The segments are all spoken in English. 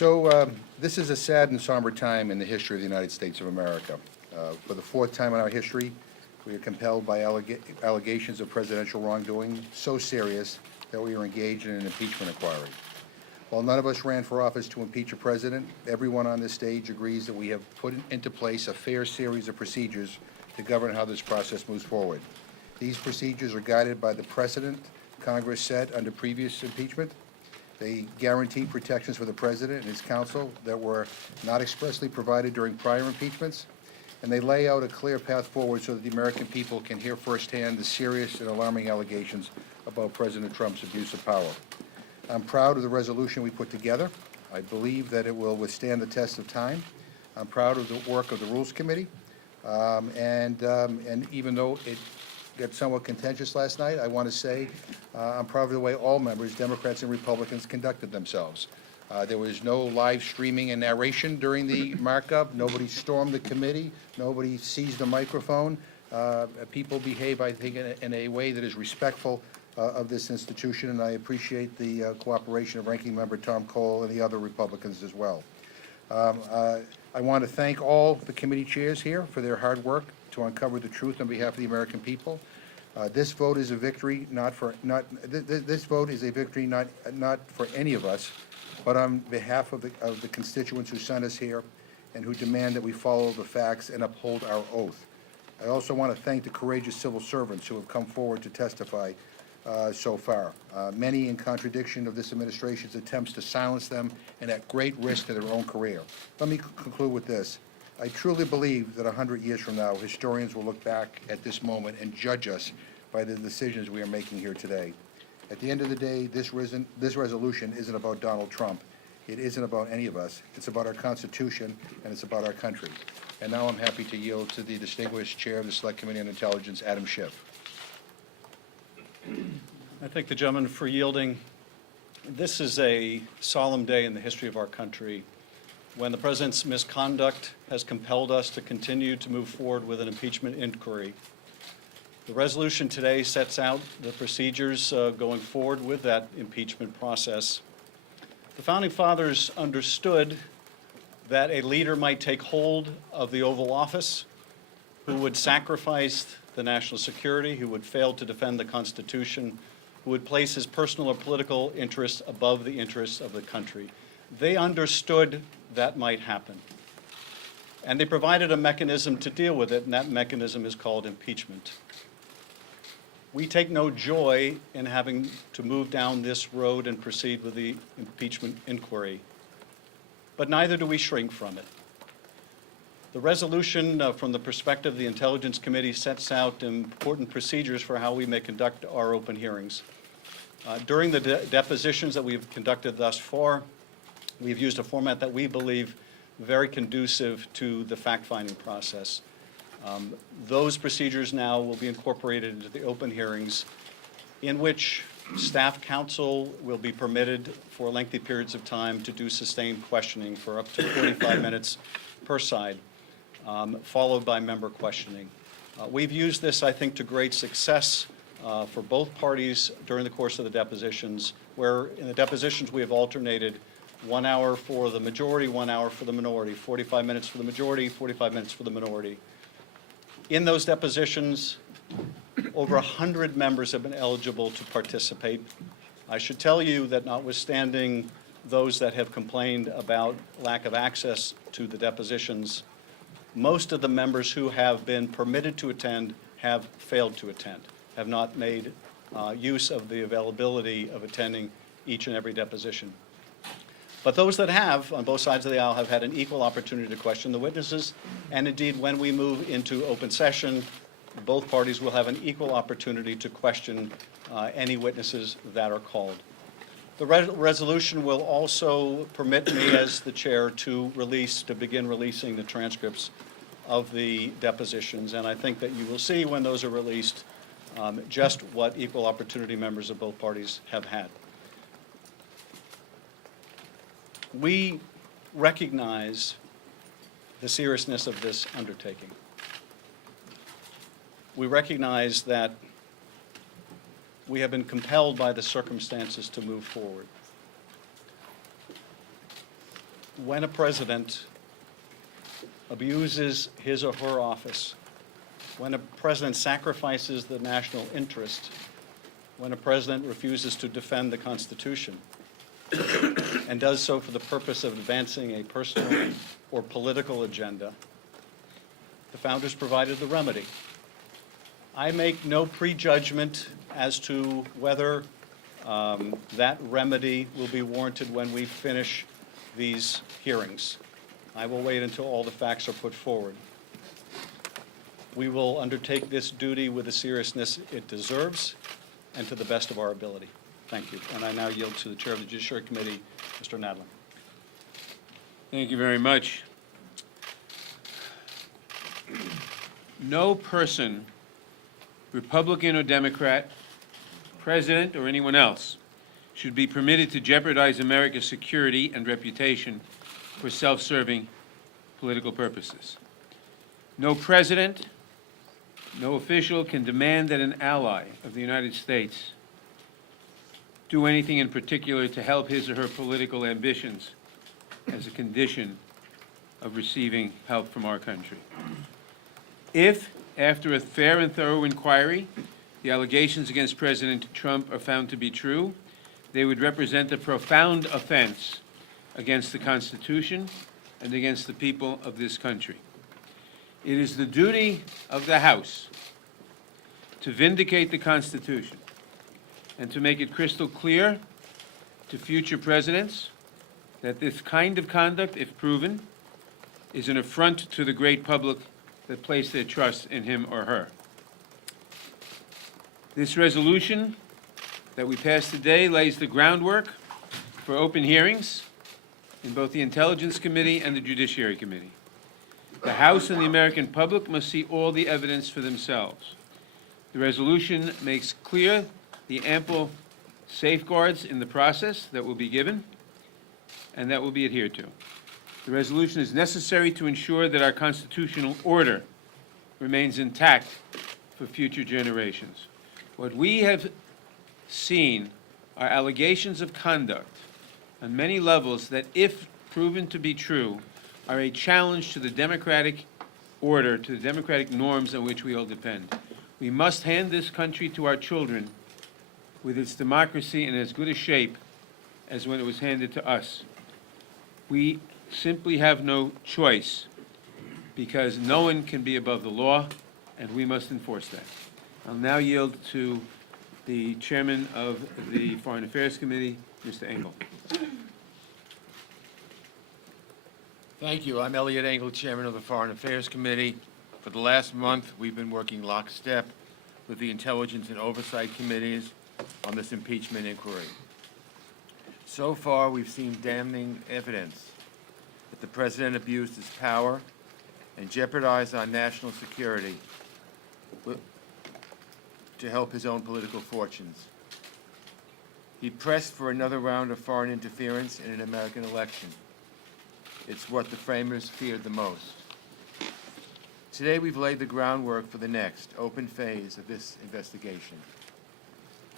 This is a sad and somber time in the history of the United States of America. For the fourth time in our history, we are compelled by allegations of presidential wrongdoing so serious that we are engaged in an impeachment inquiry. While none of us ran for office to impeach a president, everyone on this stage agrees that we have put into place a fair series of procedures to govern how this process moves forward. These procedures are guided by the precedent Congress set under previous impeachment. They guarantee protections for the president and his counsel that were not expressly provided during prior impeachments, and they lay out a clear path forward so that the American people can hear firsthand the serious and alarming allegations about President Trump's abuse of power. I'm proud of the resolution we put together. I believe that it will withstand the test of time. I'm proud of the work of the Rules Committee, and even though it got somewhat contentious last night, I want to say I'm proud of the way all members, Democrats and Republicans, conducted themselves. There was no live streaming and narration during the markup. Nobody stormed the committee. Nobody seized the microphone. People behave, I think, in a way that is respectful of this institution, and I appreciate the cooperation of Ranking Member Tom Cole and the other Republicans as well. I want to thank all the committee chairs here for their hard work to uncover the truth on behalf of the American people. This vote is a victory this vote is a victory not for any of us, but on behalf of the constituents who sent us here and who demand that we follow the facts and uphold our oath. I also want to thank the courageous civil servants who have come forward to testify so far, many in contradiction of this administration's attempts to silence them and at great risk to their own career. Let me conclude with this. I truly believe that 100 years from now, historians will look back at this moment and judge us by the decisions we are making here today. At the end of the day, this resolution isn't about Donald Trump. It isn't about any of us. It's about our Constitution, and it's about our country. And now I'm happy to yield to the distinguished Chair of the Select Committee on Intelligence, Adam Schiff. I thank the gentleman for yielding. This is a solemn day in the history of our country when the President's misconduct has compelled us to continue to move forward with an impeachment inquiry. The resolution today sets out the procedures going forward with that impeachment process. The Founding Fathers understood that a leader might take hold of the Oval Office who would sacrifice the national security, who would fail to defend the Constitution, who would place his personal or political interests above the interests of the country. They understood that might happen. And they provided a mechanism to deal with it, and that mechanism is called impeachment. We take no joy in having to move down this road and proceed with the impeachment inquiry, but neither do we shrink from it. The resolution from the perspective of the Intelligence Committee sets out important procedures for how we may conduct our open hearings. During the depositions that we've conducted thus far, we've used a format that we believe very conducive to the fact-finding process. Those procedures now will be incorporated into the open hearings in which staff counsel will be permitted for lengthy periods of time to do sustained questioning for up to 45 minutes per side, followed by member questioning. We've used this, I think, to great success for both parties during the course of the depositions, where in the depositions we have alternated 1 hour for the majority, 1 hour for the minority, 45 minutes for the majority, 45 minutes for the minority. In those depositions, over 100 members have been eligible to participate. I should tell you that notwithstanding those that have complained about lack of access to the depositions, most of the members who have been permitted to attend have failed to attend, have not made use of the availability of attending each and every deposition. But those that have, on both sides of the aisle, have had an equal opportunity to question the witnesses, and indeed, when we move into open session, both parties will have an equal opportunity to question any witnesses that are called. The resolution will also permit me, as the chair, to begin releasing the transcripts of the depositions, and I think that you will see when those are released just what equal opportunity members of both parties have had. We recognize the seriousness of this undertaking. We recognize that we have been compelled by the circumstances to move forward. when a president abuses his or her office, when a president sacrifices the national interest, when a president refuses to defend the Constitution, and does so for the purpose of advancing a personal or political agenda, the founders provided the remedy. I make no prejudgment as to whether that remedy will be warranted when we finish these hearings. I will wait until all the facts are put forward. We will undertake this duty with the seriousness it deserves and to the best of our ability. Thank you. And I now yield to the Chair of the Judiciary Committee, Mr. Nadler. Thank you very much. No person, Republican or Democrat, President or anyone else, should be permitted to jeopardize America's security and reputation for self-serving political purposes. No president, no official can demand that an ally of the United States do anything in particular to help his or her political ambitions as a condition of receiving help from our country. If, after a fair and thorough inquiry, the allegations against President Trump are found to be true, they would represent a profound offense against the Constitution and against the people of this country. It is the duty of the House to vindicate the Constitution and to make it crystal clear to future presidents that this kind of conduct, if proven, is an affront to the great public that place their trust in him or her. This resolution that we passed today lays the groundwork for open hearings in both the Intelligence Committee and the Judiciary Committee. The House and the American public must see all the evidence for themselves. The resolution makes clear the ample safeguards in the process that will be given and that will be adhered to. The resolution is necessary to ensure that our constitutional order remains intact for future generations. What we have seen are allegations of conduct on many levels that, if proven to be true, are a challenge to the democratic order, to the democratic norms on which we all depend. We must hand this country to our children with its democracy in as good a shape as when it was handed to us. We simply have no choice because no one can be above the law, and we must enforce that. I'll now yield to the Chairman of the Foreign Affairs Committee, Mr. Engel. Thank you. I'm Elliot Engel, Chairman of the Foreign Affairs Committee. For the last month, we've been working lockstep with the Intelligence and Oversight Committees on this impeachment inquiry. So far, we've seen damning evidence that the President abused his power and jeopardized our national security to help his own political fortunes. He pressed for another round of foreign interference in an American election. It's what the framers feared the most. Today, we've laid the groundwork for the next open phase of this investigation.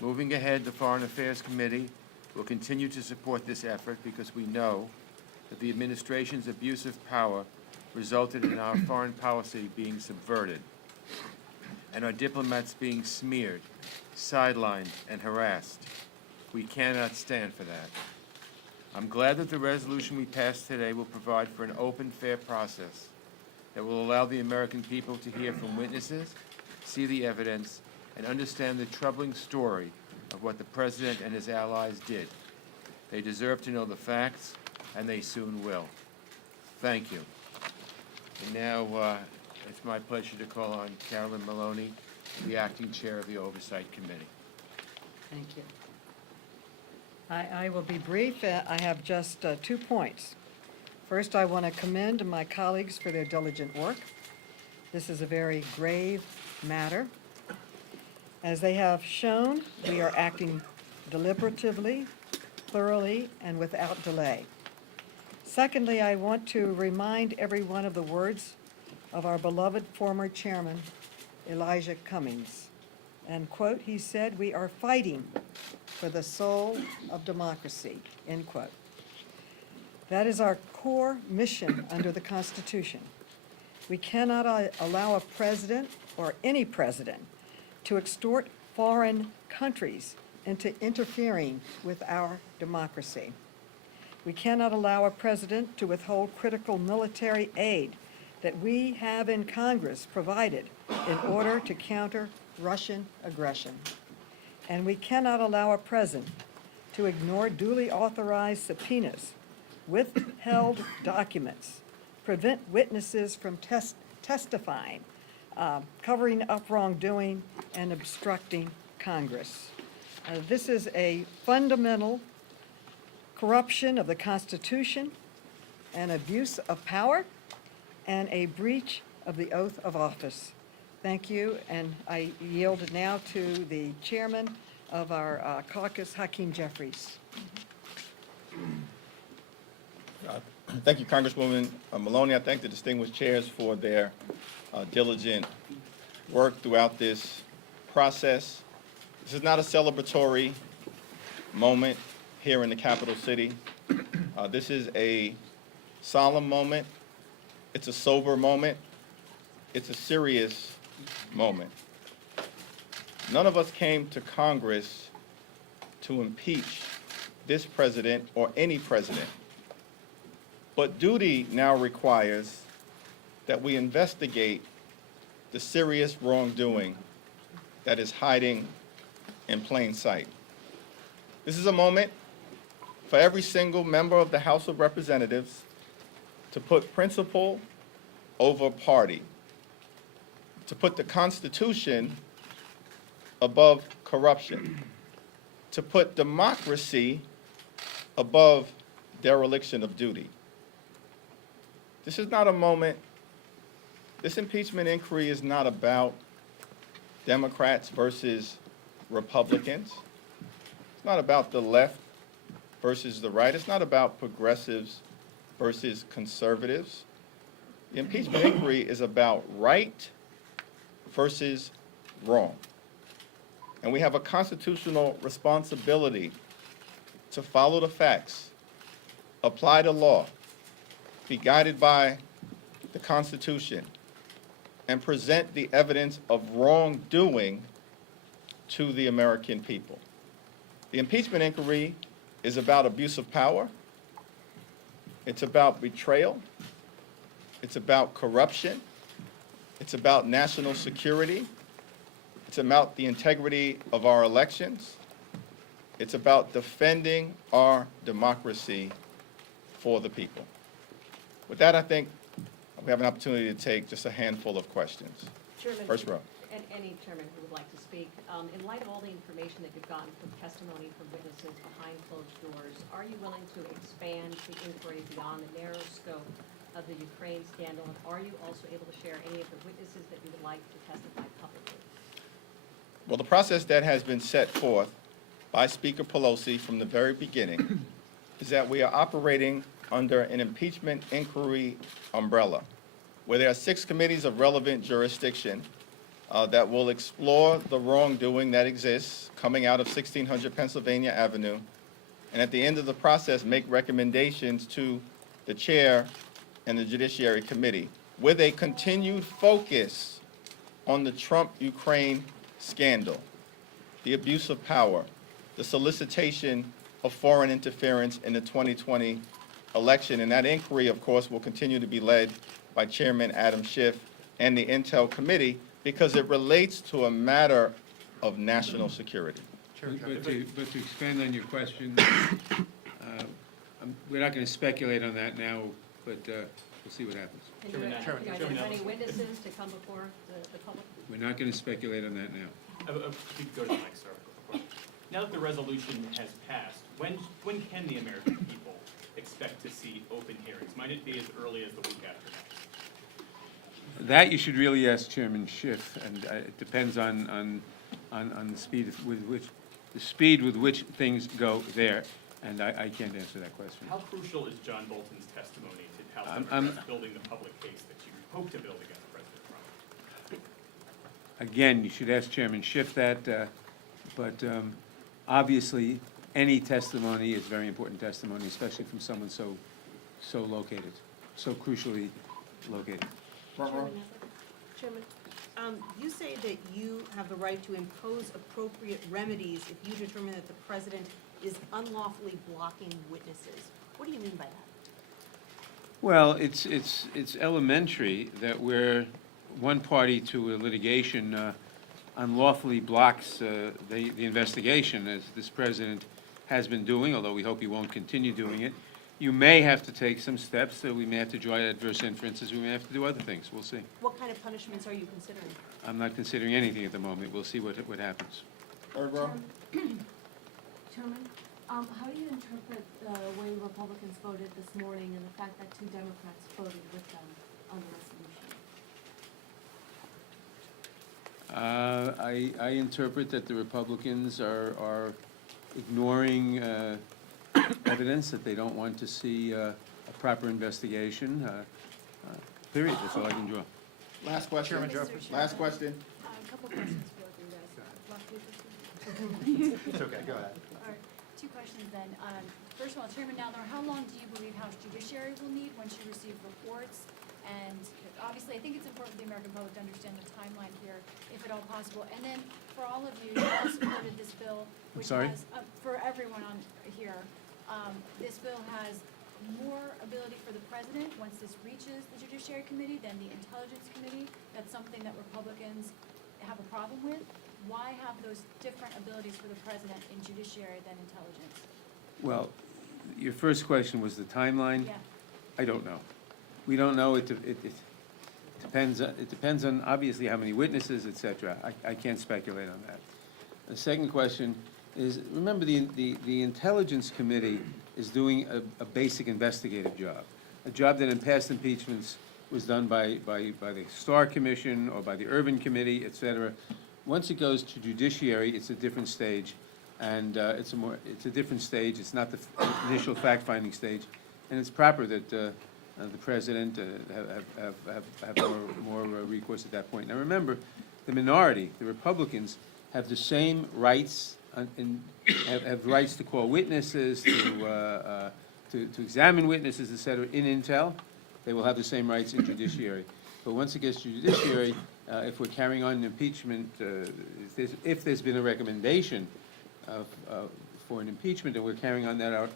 Moving ahead, the Foreign Affairs Committee will continue to support this effort because we know that the administration's abuse of power resulted in our foreign policy being subverted and our diplomats being smeared, sidelined, and harassed. We cannot stand for that. I'm glad that the resolution we passed today will provide for an open, fair process that will allow the American people to hear from witnesses, see the evidence, and understand the troubling story of what the President and his allies did. They deserve to know the facts, and they soon will. Thank you. And now, it's my pleasure to call on Carolyn Maloney, the Acting Chair of the Oversight Committee. Thank you. I will be brief. I have just 2 points. First, I want to commend my colleagues for their diligent work. This is a very grave matter. As they have shown, we are acting deliberatively, thoroughly, and without delay. Secondly, I want to remind everyone of the words of our beloved former chairman, Elijah Cummings. And quote, he said, "We are fighting for the soul of democracy," end quote. That is our core mission under the Constitution. We cannot allow a president or any president to extort foreign countries into interfering with our democracy. We cannot allow a president to withhold critical military aid that we have in Congress provided in order to counter Russian aggression. And we cannot allow a president to ignore duly authorized subpoenas, withheld documents, prevent witnesses from testifying, covering up wrongdoing, and obstructing Congress. This is a fundamental corruption of the Constitution, an abuse of power, and a breach of the oath of office. Thank you, and I yield now to the chairman of our caucus, Hakeem Jeffries. Thank you, Congresswoman Maloney. I thank the distinguished chairs for their diligent work throughout this process. This is not a celebratory moment here in the capital city. This is a solemn moment. It's a sober moment. It's a serious moment. None of us came to Congress to impeach this president or any president. But duty now requires that we investigate the serious wrongdoing that is hiding in plain sight. This is a moment for every single member of the House of Representatives to put principle over party, to put the Constitution above corruption, to put democracy above dereliction of duty. This is not a moment, this impeachment inquiry is not about Democrats versus Republicans. It's not about the left versus the right. It's not about progressives versus conservatives. The impeachment inquiry is about right versus wrong. And we have a constitutional responsibility to follow the facts, apply the law, be guided by the Constitution, and present the evidence of wrongdoing to the American people. The impeachment inquiry is about abuse of power. It's about betrayal. It's about corruption. It's about national security. It's about the integrity of our elections. It's about defending our democracy for the people. With that, I think we have an opportunity to take just a handful of questions. Chairman, First row. and any chairman who would like to speak, in light of all the information that you've gotten from testimony from witnesses behind closed doors, are you willing to expand the inquiry beyond the narrow scope of the Ukraine scandal? And are you also able to share any of the witnesses that you would like to testify publicly? Well, the process that has been set forth by Speaker Pelosi from the very beginning is that we are operating under an impeachment inquiry umbrella, where there are 6 committees of relevant jurisdiction that will explore the wrongdoing that exists coming out of 1600 Pennsylvania Avenue, and at the end of the process, make recommendations to the chair and the Judiciary Committee with a continued focus on the Trump-Ukraine scandal, the abuse of power, the solicitation of foreign interference in the 2020 election. And that inquiry, of course, will continue to be led by Chairman Adam Schiff and the Intel Committee because it relates to a matter of national security. But to expand on your question, we're not going to speculate on that now, but we'll see what happens. Can you identify any witnesses to come before the public? We're not going to speculate on that now. If you could go to the mic, sir. Now that the resolution has passed, when can the American people expect to see open hearings? Might it be as early as the week after next? That you should really ask Chairman Schiff, and it depends on the speed with which things go there, and I can't answer that question. How crucial is John Bolton's testimony to House I'm- Democrats building the public case that you hope to build against President Trump? Again, you should ask Chairman Schiff that, but obviously, any testimony is very important testimony, especially from someone so so located, so crucially located. Chairman, you say that you have the right to impose appropriate remedies if you determine that the president is unlawfully blocking witnesses. What do you mean by that? Well, it's elementary that where one party to a litigation unlawfully blocks the investigation, as this president has been doing, although we hope he won't continue doing it. You may have to take some steps, we may have to draw adverse inferences, we may have to do other things, we'll see. What kind of punishments are you considering? I'm not considering anything at the moment, we'll see what happens. Third row. Chairman, how do you interpret the way Republicans voted this morning and the fact that 2 Democrats voted with them on the resolution? I interpret that the Republicans are ignoring evidence, that they don't want to see a proper investigation, period, that's all I can draw. Last question. Last question. A couple questions for you guys. Rock, paper, scissors. It's okay, go ahead. All right, 2 questions then. First of all, Chairman Nadler, how long do you believe House Judiciary will need once you receive reports? And obviously, I think it's important for the American public to understand the timeline here, if at all possible. And then, for all of you, you all supported this bill, which sorry? has, for everyone on here, this bill has more ability for the president once this reaches the Judiciary Committee than the Intelligence Committee. That's something that Republicans have a problem with. Why have those different abilities for the president in Judiciary than Intelligence? Well, your first question was the timeline? Yeah. I don't know. We don't know, it depends on, obviously, how many witnesses, et cetera. I can't speculate on that. The second question is, remember, the Intelligence Committee is doing a basic investigative job, a job that in past impeachments was done by the Starr Commission or by the Urban Committee, et cetera. Once it goes to Judiciary, it's a different stage, and it's a different stage. It's not the initial fact-finding stage, and it's proper that the president have more recourse at that point. Now, remember, the minority, the Republicans, have the same rights and have rights to call witnesses, to examine witnesses, et cetera, in Intel. They will have the same rights in Judiciary. But once it gets to Judiciary, if we're carrying on an impeachment, if there's been a recommendation for an impeachment and we're carrying on that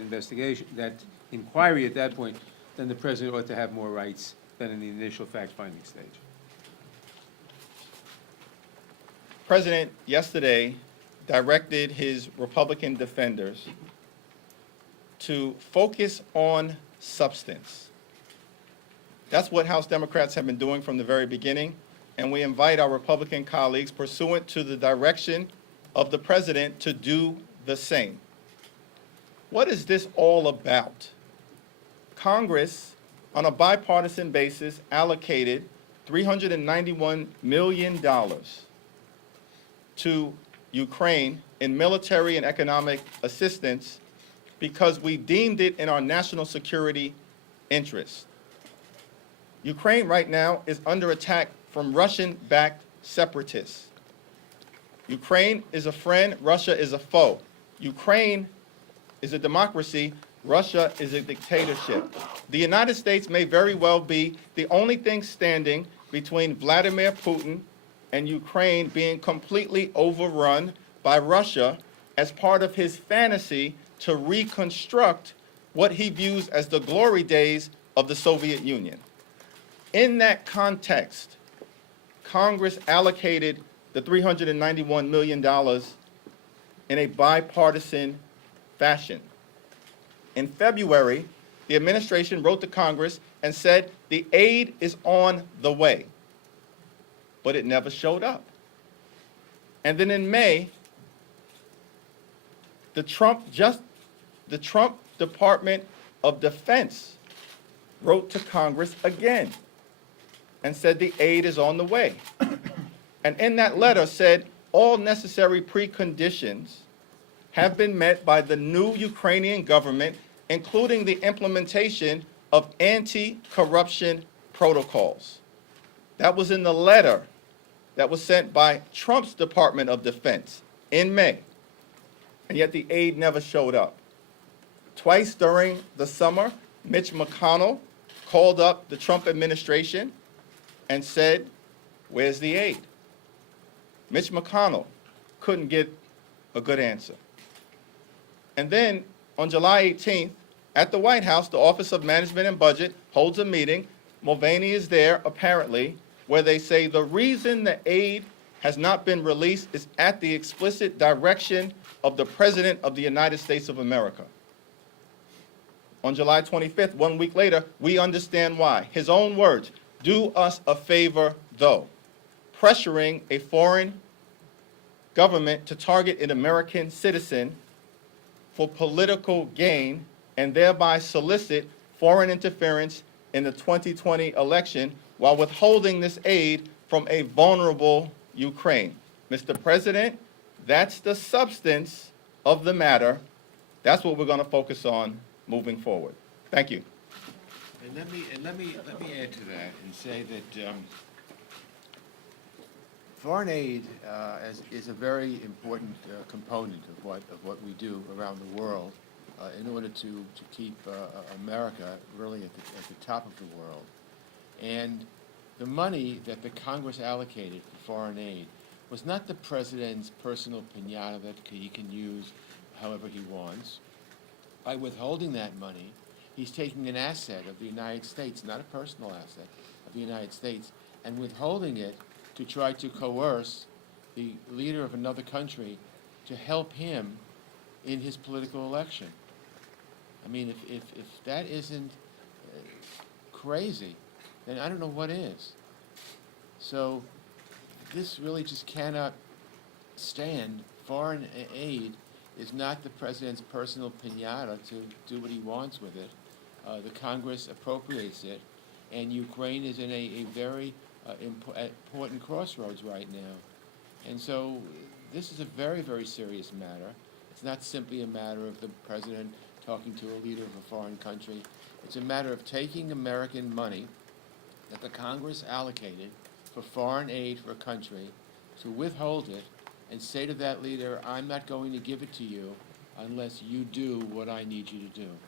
investigation, that inquiry at that point, then the president ought to have more rights than in the initial fact-finding stage. President yesterday directed his Republican defenders to focus on substance. That's what House Democrats have been doing from the very beginning, and we invite our Republican colleagues, pursuant to the direction of the president, to do the same. What is this all about? Congress, on a bipartisan basis, allocated $391 million to Ukraine in military and economic assistance because we deemed it in our national security interest. Ukraine right now is under attack from Russian-backed separatists. Ukraine is a friend, Russia is a foe. Ukraine is a democracy, Russia is a dictatorship. The United States may very well be the only thing standing between Vladimir Putin and Ukraine being completely overrun by Russia as part of his fantasy to reconstruct what he views as the glory days of the Soviet Union. In that context, Congress allocated the $391 million in a bipartisan fashion. In February, the administration wrote to Congress and said the aid is on the way, but it never showed up. And then in May, the Trump Department of Defense wrote to Congress again and said the aid is on the way. And in that letter said all necessary preconditions have been met by the new Ukrainian government, including the implementation of anti-corruption protocols. That was in the letter that was sent by Trump's Department of Defense in May, and yet the aid never showed up. Twice during the summer, Mitch McConnell called up the Trump administration and said, "Where's the aid?" Mitch McConnell couldn't get a good answer. And then on July 18th, at the White House, the Office of Management and Budget holds a meeting. Mulvaney is there, apparently, where they say the reason the aid has not been released is at the explicit direction of the President of the United States of America. On July 25th, 1 week later, we understand why. His own words, "Do us a favor, though," pressuring a foreign government to target an American citizen for political gain and thereby solicit foreign interference in the 2020 election while withholding this aid from a vulnerable Ukraine. Mr. President, that's the substance of the matter. That's what we're going to focus on moving forward. Thank you. And let me add to that and say that foreign aid is a very important component of what we do around the world in order to keep America really at the top of the world. And the money that the Congress allocated for foreign aid was not the president's personal piñata that he can use however he wants. By withholding that money, he's taking an asset of the United States, not a personal asset of the United States, and withholding it to try to coerce the leader of another country to help him in his political election. I mean, if that isn't crazy, then I don't know what is. So this really just cannot stand. Foreign aid is not the president's personal piñata to do what he wants with it. The Congress appropriates it, and Ukraine is in a very important crossroads right now. And so this is a very, very serious matter. It's not simply a matter of the president talking to a leader of a foreign country. It's a matter of taking American money that the Congress allocated for foreign aid for a country, to withhold it and say to that leader, "I'm not going to give it to you unless you do what I need you to do."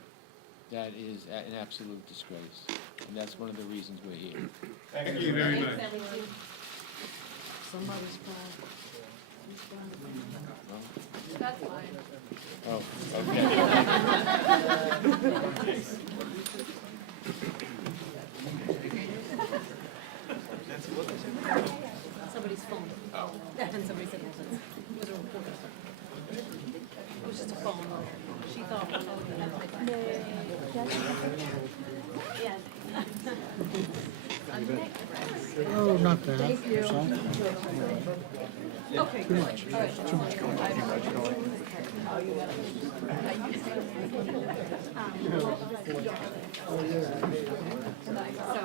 That is an absolute disgrace, and that's one of the reasons we're here. Thank you very much. Somebody's phone. That's fine. Oh, okay. Somebody's phone. And somebody said it was a reporter. It was just a phone. She thought one of them. Yeah. Oh, not bad. Thank you. Okay, good. All right. Too much going on. So,